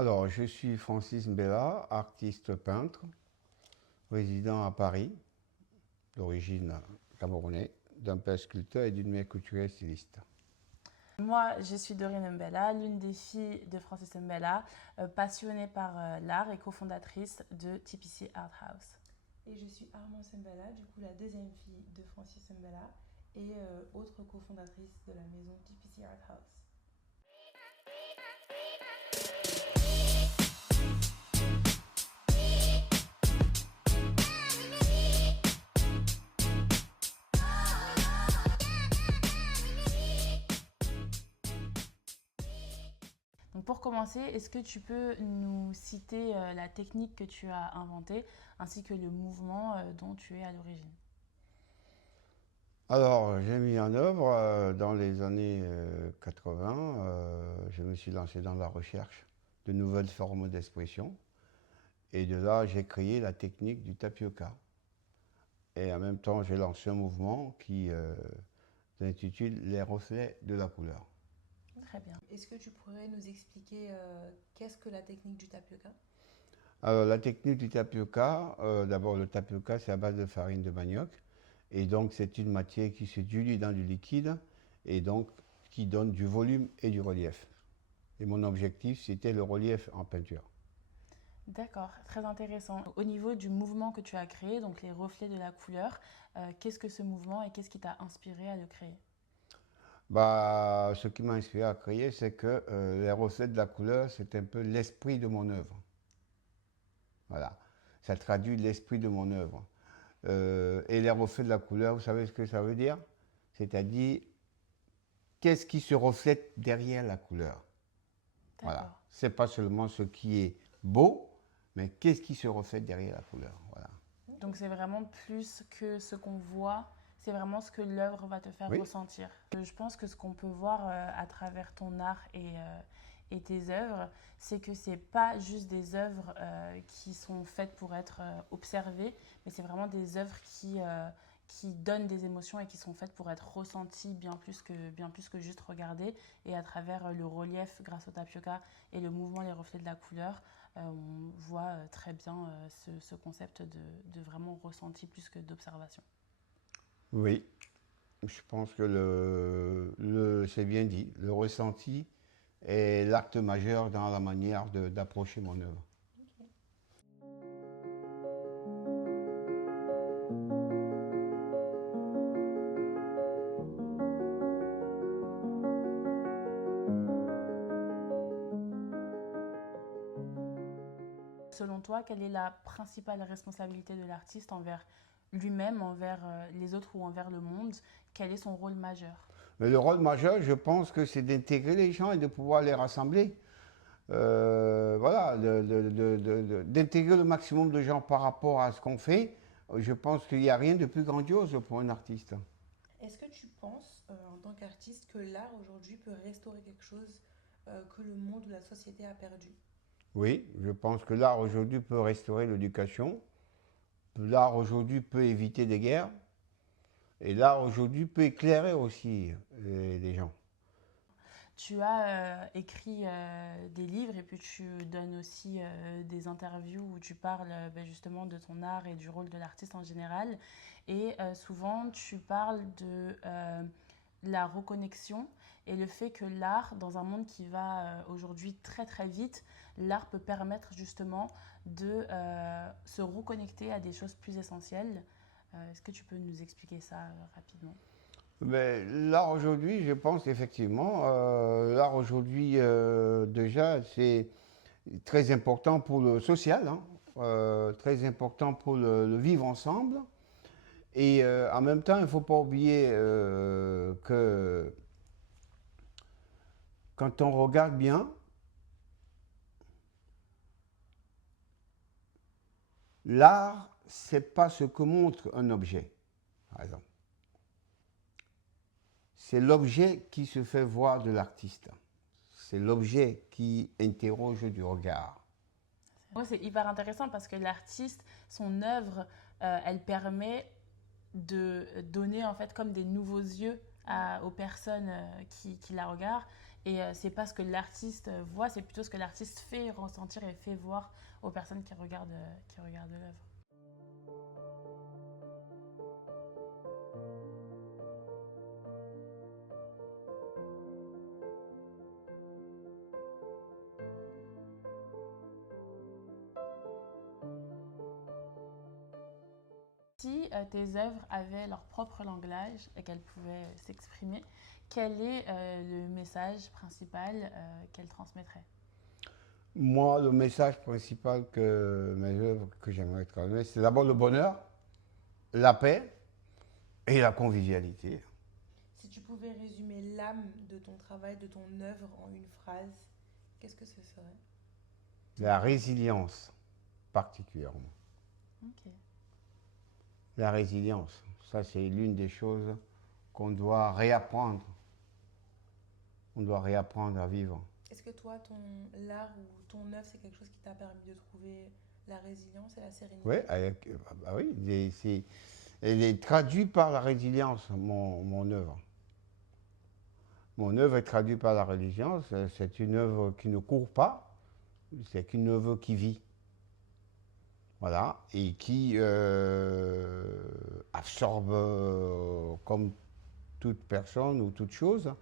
Alors, je suis Francis Mbella, artiste peintre, résident à Paris, d'origine camerounaise, d'un père sculpteur et d'une mère couturière styliste. Moi, je suis Dorine Mbella, l'une des filles de Francis Mbella, passionnée par l'art et cofondatrice de TPC Art House. Et je suis Armand Sembala, du coup la deuxième fille de Francis Sembala et autre cofondatrice de la maison TPC Art House. Donc pour commencer, est-ce que tu peux nous citer la technique que tu as inventée ainsi que le mouvement dont tu es à l'origine? Alors, j'ai mis en œuvre dans les années 80, je me suis lancé dans la recherche de nouvelles formes d'expression. Et de là, j'ai créé la technique du tapioca. Et en même temps, j'ai lancé un mouvement qui s'intitule Les reflets de la couleur. Très bien. Est-ce que tu pourrais nous expliquer qu'est-ce que la technique du tapioca? Alors, la technique du tapioca, d'abord, le tapioca, c'est à base de farine de manioc. Et donc, c'est une matière qui se dilue dans du liquide et donc qui donne du volume et du relief. Et mon objectif, c'était le relief en peinture. D'accord, très intéressant. Au niveau du mouvement que tu as créé, donc les reflets de la couleur, qu'est-ce que ce mouvement et qu'est-ce qui t'a inspiré à le créer? Bah, ce qui m'a inspiré à créer, c'est que les reflets de la couleur, c'est un peu l'esprit de mon œuvre. Voilà, ça traduit l'esprit de mon œuvre. Et les reflets de la couleur, vous savez ce que ça veut dire? C'est-à-dire, qu'est-ce qui se reflète derrière la couleur? Voilà, D'accord. c'est pas seulement ce qui est beau, mais qu'est-ce qui se reflète derrière la couleur? Voilà. Donc c'est vraiment plus que ce qu'on voit, c'est vraiment ce que l'œuvre va te faire Oui, ressentir. Je pense que ce qu'on peut voir à travers ton art et tes œuvres, c'est que c'est pas juste des œuvres qui sont faites pour être observées, mais c'est vraiment des œuvres qui donnent des émotions et qui sont faites pour être ressenties bien plus que juste regardées. Et à travers le relief grâce au tapioca et le mouvement, les reflets de la couleur, on voit très bien ce concept de vraiment ressenti plus que d'observation. oui. Je pense que c'est bien dit. Le ressenti est l'acte majeur dans la manière d'approcher mon œuvre. Ok. Selon toi, quelle est la principale responsabilité de l'artiste envers lui-même, envers les autres ou envers le monde? Quel est son rôle majeur? Mais le rôle majeur, je pense que c'est d'intégrer les gens et de pouvoir les rassembler. Voilà, d'intégrer le maximum de gens par rapport à ce qu'on fait. Je pense qu'il n'y a rien de plus grandiose pour un artiste. Est-ce que tu penses, en tant qu'artiste, que l'art aujourd'hui peut restaurer quelque chose que le monde ou la société a perdu? Oui, je pense que l'art aujourd'hui peut restaurer l'éducation. L'art aujourd'hui peut éviter des guerres. Et l'art aujourd'hui peut éclairer aussi les gens. Tu as écrit des livres et puis tu donnes aussi des interviews où tu parles ben, justement de ton art et du rôle de l'artiste en général. Et souvent, tu parles de la reconnexion et le fait que l'art, dans un monde qui va aujourd'hui très très vite, l'art peut permettre justement de se reconnecter à des choses plus essentielles. Est-ce que tu peux nous expliquer ça rapidement? Mais l'art aujourd'hui, je pense effectivement, l'art aujourd'hui déjà c'est très important pour le social, hein, très important pour le vivre ensemble. Et en même temps, il ne faut pas oublier que quand on regarde bien, l'art, c'est pas ce que montre un objet, par exemple. C'est l'objet qui se fait voir de l'artiste. C'est l'objet qui interroge du regard. Ouais, c'est hyper intéressant parce que l'artiste, son œuvre, elle permet de donner en fait comme des nouveaux yeux aux personnes qui la regardent. Et c'est pas ce que l'artiste voit, c'est plutôt ce que l'artiste fait ressentir et fait voir aux personnes qui regardent l'œuvre. Si tes œuvres avaient leur propre langage et qu'elles pouvaient s'exprimer, quel est le message principal qu'elles transmettraient? Moi, le message principal que mes œuvres que j'aimerais transmettre, c'est d'abord le bonheur, la paix et la convivialité. Si tu pouvais résumer l'âme de ton travail, de ton œuvre en une phrase, qu'est-ce que ce serait? La résilience, particulièrement. Ok. La résilience, ça c'est l'une des choses qu'on doit réapprendre. On doit réapprendre à vivre. Est-ce que toi, l'art ou ton œuvre, c'est quelque chose qui t'a permis de trouver la résilience et la sérénité? Oui, elle est traduite par la résilience, mon œuvre. Mon œuvre est traduite par la résilience. C'est une œuvre qui ne court pas, c'est une œuvre qui vit. Voilà, et qui absorbe, comme toute personne ou toute chose,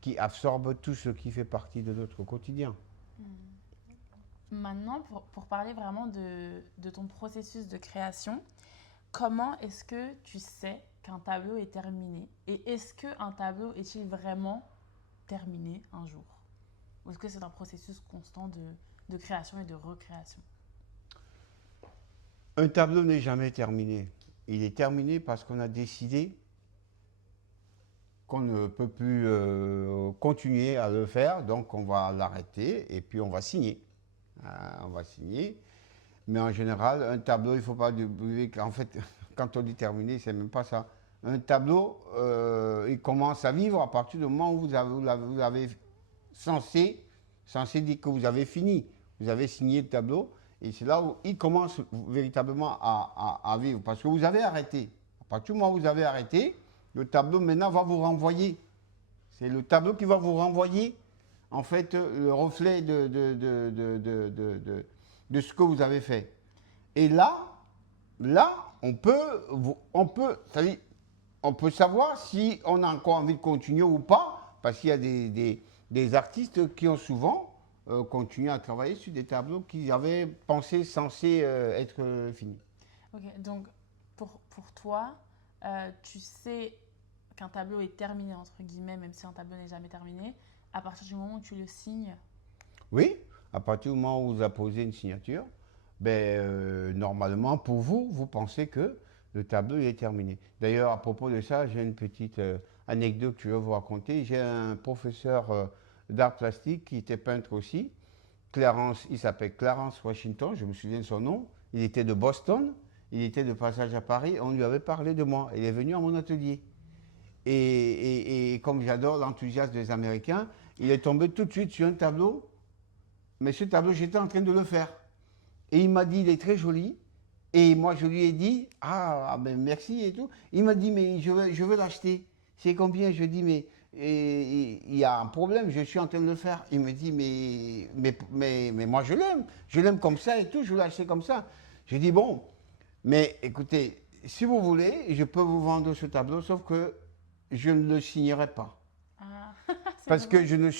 qui absorbe tout ce qui fait partie de notre quotidien. Maintenant, pour parler vraiment de ton processus de création, comment est-ce que tu sais qu'un tableau est terminé? Et est-ce qu'un tableau est-il vraiment terminé un jour? Ou est-ce que c'est un processus constant de création et de recréation? Un tableau n'est jamais terminé. Il est terminé parce qu'on a décidé qu'on ne peut plus continuer à le faire, donc on va l'arrêter et puis on va signer. On va signer. Mais en général, un tableau, il ne faut pas oublier qu'en fait, quand on dit terminé, c'est même pas ça. Un tableau, il commence à vivre à partir du moment où vous avez censé dire que vous avez fini. Vous avez signé le tableau et c'est là où il commence véritablement à vivre. Parce que vous avez arrêté. À partir du moment où vous avez arrêté, le tableau maintenant va vous renvoyer. C'est le tableau qui va vous renvoyer, en fait, le reflet de ce que vous avez fait. Et là on peut savoir si on a encore envie de continuer ou pas, parce qu'il y a des artistes qui ont souvent continué à travailler sur des tableaux qu'ils avaient pensé censés être finis. Ok, donc pour toi, tu sais qu'un tableau est terminé, entre guillemets, même si un tableau n'est jamais terminé, à partir du moment où tu le signes. Oui, à partir du moment où vous apposez une signature, normalement, pour vous, vous pensez que le tableau est terminé. D'ailleurs, à propos de ça, j'ai une petite anecdote que je vais vous raconter. J'ai un professeur d'art plastique qui était peintre aussi. Il s'appelle Clarence Washington, je me souviens de son nom. Il était de Boston, il était de passage à Paris. On lui avait parlé de moi. Il est venu à mon atelier. Et comme j'adore l'enthousiasme des Américains, il est tombé tout de suite sur un tableau. Mais ce tableau, j'étais en train de le faire. Et il m'a dit, il est très joli. Et moi, je lui ai dit, ben merci et tout. Il m'a dit, mais je veux l'acheter. C'est combien? Je dis, mais il y a un problème, je suis en train de le faire. Il me dit, mais moi, je l'aime. Je l'aime comme ça et tout, je veux l'acheter comme ça. Je dis, bon, mais écoutez, si vous voulez, je peux vous vendre ce tableau, sauf que je ne le signerai pas. Parce que je ne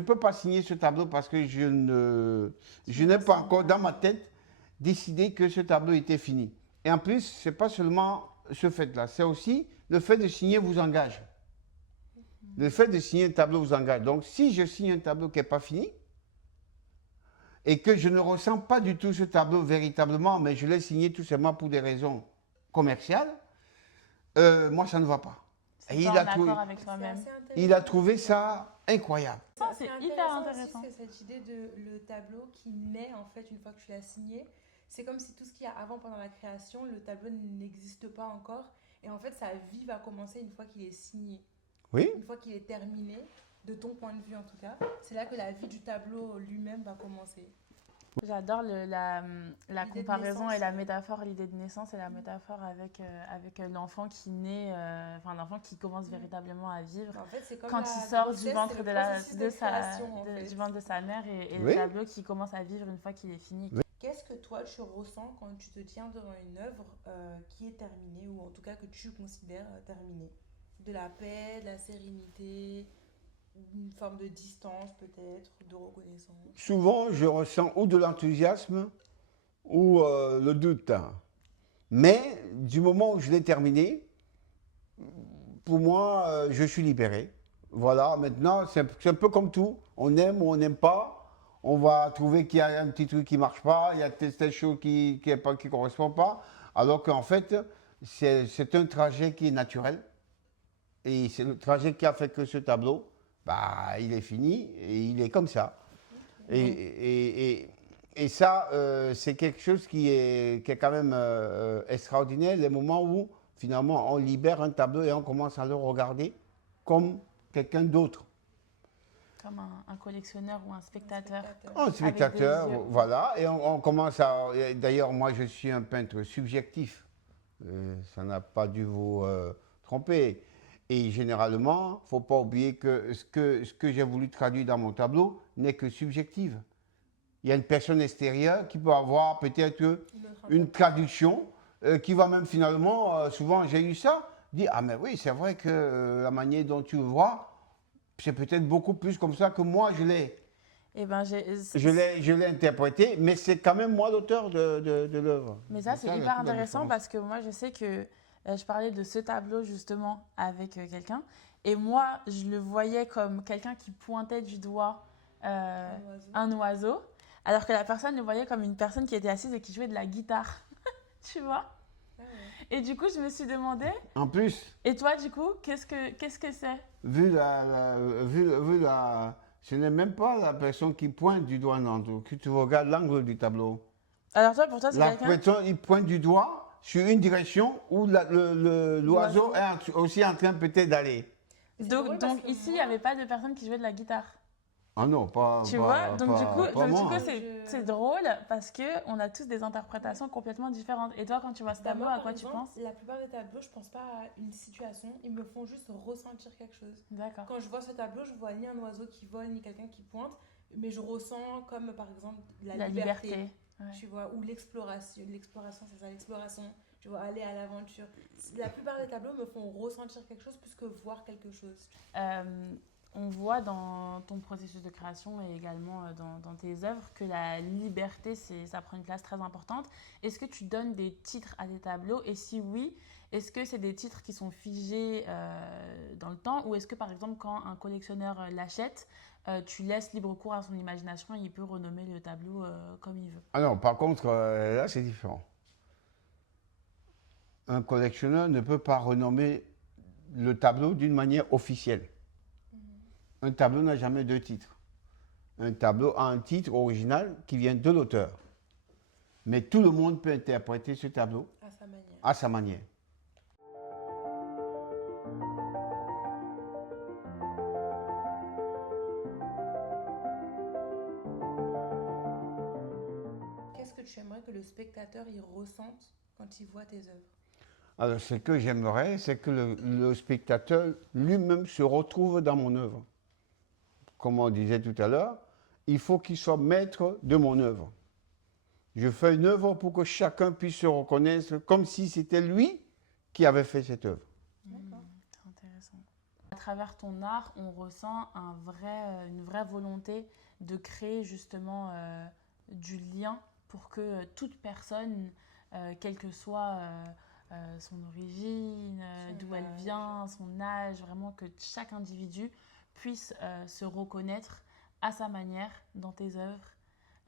peux pas signer ce tableau parce que je n'ai pas encore dans ma tête décidé que ce tableau était fini. Et en plus, ce n'est pas seulement ce fait-là, c'est aussi le fait de signer vous engage. Le fait de signer un tableau vous engage. Donc, si je signe un tableau qui n'est pas fini et que je ne ressens pas du tout ce tableau véritablement, mais je l'ai signé tout simplement pour des raisons commerciales, moi, ça ne va pas. Et il a trouvé ça incroyable. Ça, c'est hyper intéressant. C'est cette idée de le tableau qui naît en fait une fois que tu l'as signé. C'est comme si tout ce qu'il y a avant pendant la création, le tableau n'existe pas encore. Et en fait, sa vie va commencer une fois qu'il est signé. Oui. Une fois qu'il est terminé, de ton point de vue en tout cas, c'est là que la vie du tableau lui-même va commencer. J'adore la L'idée de comparaison naissance, et la métaphore, l'idée de naissance et la métaphore avec l'enfant qui naît, enfin l'enfant qui commence véritablement à vivre En fait, c'est comme quand la il sort grossesse, du c'est ventre le de, processus de création, en fait. du ventre de sa mère et le Oui, tableau qu'il commence à vivre une fois qu'il est fini. Oui. Qu'est-ce que toi tu ressens quand tu te tiens devant une œuvre qui est terminée ou en tout cas que tu considères terminée? De la paix, de la sérénité, une forme de distance peut-être, de reconnaissance. souvent je ressens ou de l'enthousiasme ou le doute, hein. Mais du moment où je l'ai terminé, pour moi, je suis libéré. Voilà, maintenant, c'est un peu comme tout. On aime ou on n'aime pas. On va trouver qu'il y a un petit truc qui ne marche pas, il y a telle chose qui ne correspond pas. Alors qu'en fait, c'est un trajet qui est naturel. Et c'est le trajet qui a fait que ce tableau, bah, il est fini et il est comme ça. Et ça, c'est quelque chose qui est quand même extraordinaire, les moments où finalement on libère un tableau et on commence à le regarder comme quelqu'un d'autre. Comme un collectionneur ou un spectateur. Un Avec spectateur, des yeux. voilà, et on commence à... D'ailleurs, moi je suis un peintre subjectif. Ça n'a pas dû vous tromper. Et généralement, il ne faut pas oublier que ce que j'ai voulu traduire dans mon tableau n'est que subjectif. Il y a une personne extérieure qui peut avoir peut-être une traduction qui va même finalement, souvent j'ai eu ça, dire ah mais oui, c'est vrai que la manière dont tu le vois, c'est peut-être beaucoup plus comme ça que moi Et ben, je l'ai interprété, mais c'est quand même moi l'auteur de l'œuvre. mais ça, c'est la hyper plus belle intéressant différence. parce que moi, je sais que je parlais de ce tableau justement avec quelqu'un. Et moi, je le voyais comme quelqu'un qui pointait du doigt un oiseau, alors que la personne le voyait comme une personne qui était assise et qui jouait de la guitare. Tu vois? Ah ouais. Et du coup, je me suis demandé, En plus, et toi, du coup, qu'est-ce que c'est? vu ce n'est même pas la personne qui pointe du doigt, non, que tu regardes l'angle du tableau. Alors toi, pour toi, c'est La quelqu'un... personne, il pointe du doigt sur une direction où l'oiseau est aussi en train peut-être d'aller. C'est drôle Donc, parce que ici, il moi- n'y avait pas de personne qui jouait de la guitare. Ah non, Tu vois? Donc du coup, pas moi. c'est drôle parce que on a tous des interprétations complètement différentes. Et toi, quand tu vois ce Bah, tableau, moi, à par quoi tu exemple, penses? la plupart des tableaux, je pense pas à une situation, ils me font juste ressentir quelque chose. D'accord. Quand je vois ce tableau, je vois ni un oiseau qui vole, ni quelqu'un qui pointe, mais je ressens comme par exemple la liberté, Ouais. tu vois, ou l'exploration, c'est ça, l'exploration, tu vois, aller à l'aventure. La plupart des tableaux me font ressentir quelque chose plus que voir quelque chose. On voit dans ton processus de création et également dans tes œuvres que la liberté, ça prend une place très importante. Est-ce que tu donnes des titres à tes tableaux? Et si oui, est-ce que c'est des titres qui sont figés dans le temps? Ou est-ce que par exemple quand un collectionneur l'achète, tu laisses libre cours à son imagination et il peut renommer le tableau comme il veut? Ah non, par contre, là, c'est différent. Un collectionneur ne peut pas renommer le tableau d'une manière officielle. Un tableau n'a jamais deux titres. Un tableau a un titre original qui vient de l'auteur. Mais tout le monde peut interpréter ce tableau À sa manière. à sa manière. Qu'est-ce que tu aimerais que le spectateur y ressente quand il voit tes œuvres? Alors, ce que j'aimerais, c'est que le spectateur lui-même se retrouve dans mon œuvre. Comme on disait tout à l'heure, il faut qu'il soit maître de mon œuvre. Je fais une œuvre pour que chacun puisse se reconnaître comme si c'était lui qui avait fait cette œuvre. D'accord. C'est intéressant. À travers ton art, on ressent une vraie volonté de créer justement du lien pour que toute personne, quelle que soit son origine, Son d'où elle âge. vient, son âge, vraiment que chaque individu puisse se reconnaître à sa manière dans tes œuvres.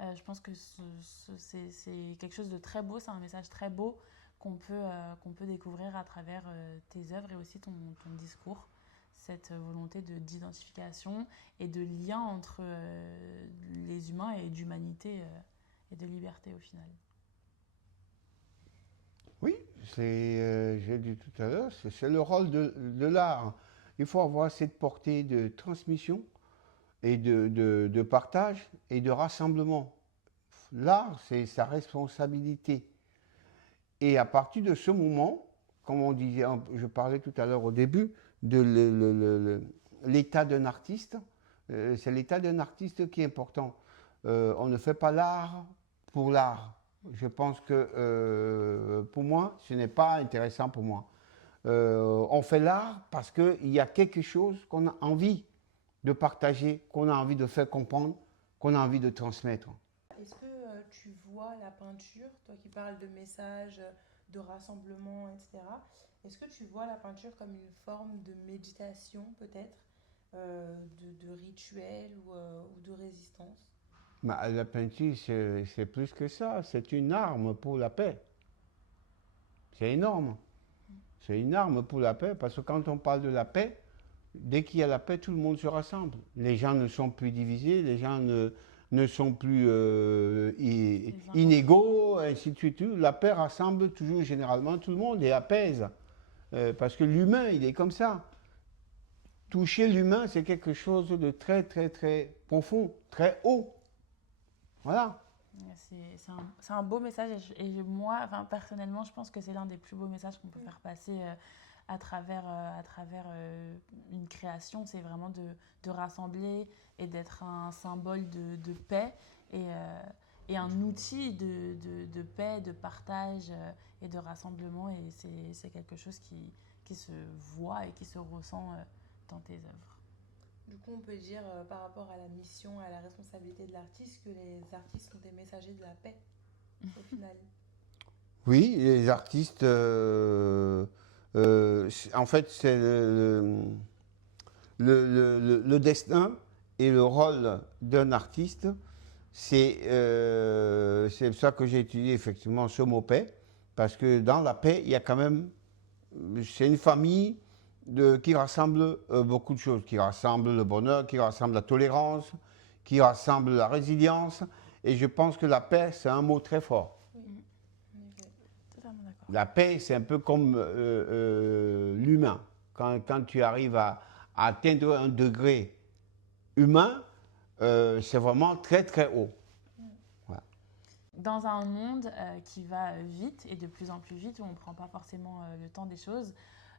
Je pense que c'est quelque chose de très beau, c'est un message très beau qu'on peut découvrir à travers tes œuvres et aussi ton discours. Cette volonté d'identification et de lien entre les humains et d'humanité et de liberté au final. Oui, j'ai dit tout à l'heure, c'est le rôle de l'art. Il faut avoir cette portée de transmission et de partage et de rassemblement. Il L'art, c'est sa responsabilité. Et à partir de ce moment, comme on disait, je parlais tout à l'heure au début, de l'état d'un artiste, c'est l'état d'un artiste qui est important. On ne fait pas l'art pour l'art. Je pense que pour moi, ce n'est pas intéressant pour moi. On fait l'art parce qu'il y a quelque chose qu'on a envie de partager, qu'on a envie de faire comprendre, qu'on a envie de transmettre. Est-ce que tu vois la peinture, toi qui parles de messages, de rassemblement, etc., est-ce que tu vois la peinture comme une forme de méditation peut-être, de rituel ou de résistance? Bah, la peinture, c'est plus que ça. C'est une arme pour la paix. C'est énorme. C'est une arme pour la paix parce que quand on parle de la paix, dès qu'il y a la paix, tout le monde se rassemble. Les gens ne sont plus divisés, les gens ne sont plus inégaux, ainsi de suite. La paix rassemble toujours généralement tout le monde et apaise. Parce que l'humain, il est comme ça. Toucher l'humain, c'est quelque chose de très, très, très profond, très haut. Voilà. C'est un beau message et moi, enfin, personnellement, je pense que c'est l'un des plus beaux messages qu'on peut faire passer à travers une création. C'est vraiment de rassembler et d'être un symbole de paix et un outil de paix, de partage et de rassemblement. Et c'est quelque chose qui se voit et qui se ressent dans tes œuvres. Du coup, on peut dire par rapport à la mission, à la responsabilité de l'artiste, que les artistes sont des messagers de la paix, au final. Oui, les artistes, en fait, c'est le destin et le rôle d'un artiste. C'est ça que j'ai étudié effectivement ce mot paix, parce que dans la paix, il y a quand même, c'est une famille qui rassemble beaucoup de choses, qui rassemble le bonheur, qui rassemble la tolérance, qui rassemble la résilience. Et je pense que la paix, c'est un mot très fort. Oui, en effet. Totalement d'accord. La paix, c'est un peu comme l'humain. Quand tu arrives à atteindre un degré humain, c'est vraiment très très haut. Voilà. Dans un monde qui va vite et de plus en plus vite, où on ne prend pas forcément le temps des choses,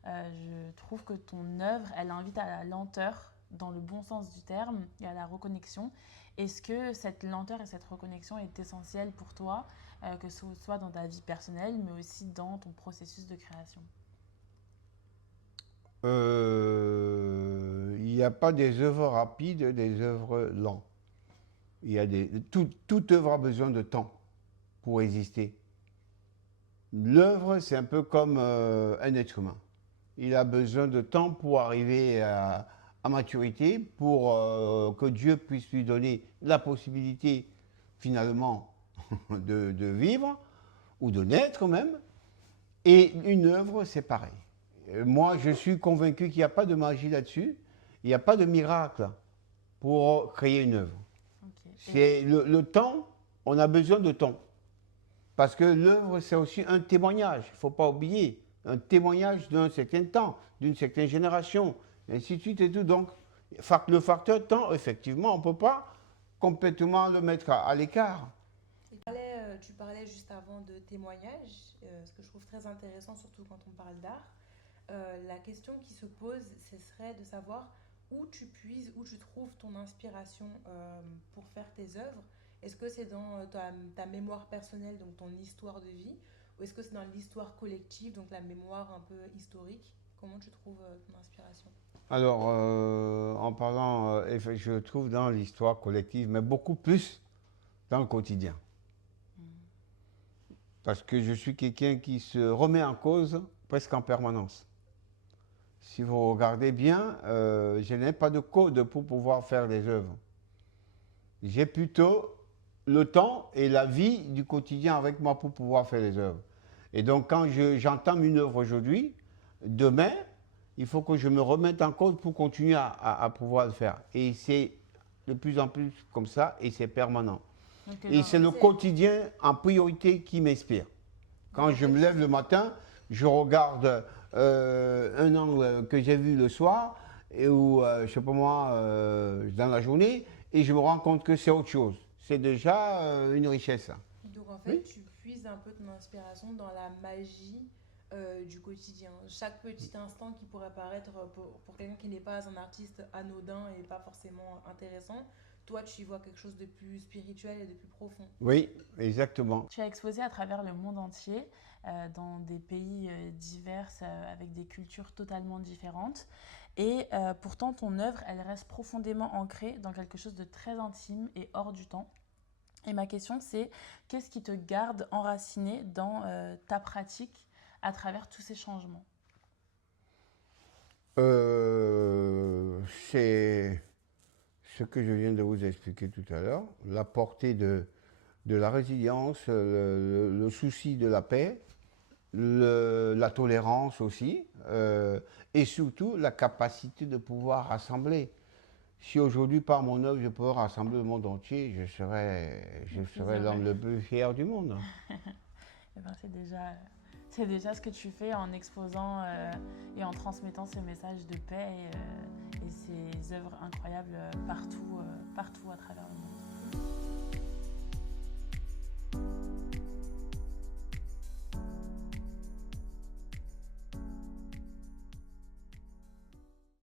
je trouve que ton œuvre, elle invite à la lenteur, dans le bon sens du terme, et à la reconnexion. Est-ce que cette lenteur et cette reconnexion est essentielle pour toi, que ce soit dans ta vie personnelle, mais aussi dans ton processus de création? Il n'y a pas des œuvres rapides, des œuvres lentes. Toute œuvre a besoin de temps pour exister. L'œuvre, c'est un peu comme un être humain. Il a besoin de temps pour arriver à maturité, pour que Dieu puisse lui donner la possibilité finalement de vivre ou de naître même. Et une œuvre, c'est pareil. Moi, je suis convaincu qu'il n'y a pas de magie là-dessus, il n'y a pas de miracle pour créer une œuvre. Okay. C'est le temps, on a besoin de temps. Parce que l'œuvre, c'est aussi un témoignage, il ne faut pas oublier. Un témoignage d'un certain temps, d'une certaine génération, et ainsi de suite et tout. Donc, le facteur temps, effectivement, on ne peut pas complètement le mettre à l'écart. Tu parlais juste avant de témoignage, ce que je trouve très intéressant, surtout quand on parle d'art. La question qui se pose, ce serait de savoir où tu puises, où tu trouves ton inspiration pour faire tes œuvres. Est-ce que c'est dans ta mémoire personnelle, donc ton histoire de vie, ou est-ce que c'est dans l'histoire collective, donc la mémoire un peu historique? Comment tu trouves ton inspiration? Alors, en parlant, je trouve dans l'histoire collective, mais beaucoup plus dans le quotidien. Parce que je suis quelqu'un qui se remet en cause presque en permanence. Si vous regardez bien, je n'ai pas de code pour pouvoir faire des œuvres. J'ai plutôt le temps et la vie du quotidien avec moi pour pouvoir faire les œuvres. Et donc, quand j'entame une œuvre aujourd'hui, demain, il faut que je me remette en cause pour continuer à pouvoir le faire. Et c'est de plus en plus comme ça et c'est permanent. Okay, et c'est le quotidien en priorité qui m'inspire. Quand je me lève le matin, je regarde un angle que j'ai vu le soir, ou je sais pas moi, dans la journée, et je me rends compte que c'est autre chose. c'est déjà une richesse. Donc en fait, Oui. tu puises un peu ton inspiration dans la magie du quotidien. Chaque petit instant qui pourrait paraître pour quelqu'un qui n'est pas un artiste anodin et pas forcément intéressant, toi tu y vois quelque chose de plus spirituel et de plus profond. Oui, exactement. Tu as exposé à travers le monde entier, dans des pays divers, avec des cultures totalement différentes. Et pourtant, ton œuvre, elle reste profondément ancrée dans quelque chose de très intime et hors du temps. Et ma question, c'est qu'est-ce qui te garde enraciné dans ta pratique à travers tous ces changements? C'est ce que je viens de vous expliquer tout à l'heure, la portée de la résilience, le souci de la paix, la tolérance aussi, et surtout la capacité de pouvoir rassembler. Si aujourd'hui, par mon œuvre, je peux rassembler le monde entier, je Le plus serais l'homme heureux. le plus fier du monde. Eh ben, c'est déjà ce que tu fais en exposant et en transmettant ces messages de paix et ces œuvres incroyables partout à travers le monde.